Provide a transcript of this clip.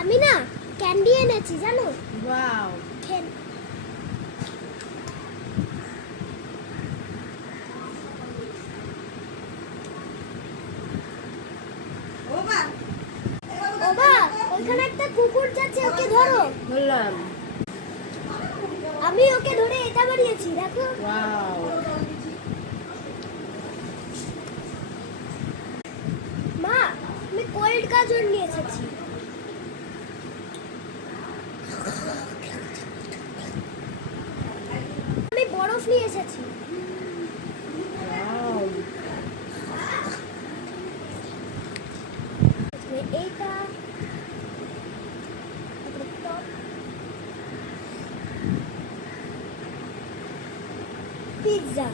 আমি না ক্যান্ডি এনেছি জানো। ওয়াও। বাবা ওইখানে একটা কুকুর যাচ্ছে, ওকে ধরো। বললাম। আমি ওকে ধরে এটা বানিয়েছি দেখো। ওয়াও। মা আমি কোল্ড গাজর নিয়ে এসেছি। আমি বরফ নিয়ে এসেছি। ওয়াও। এইটা পিৎজা।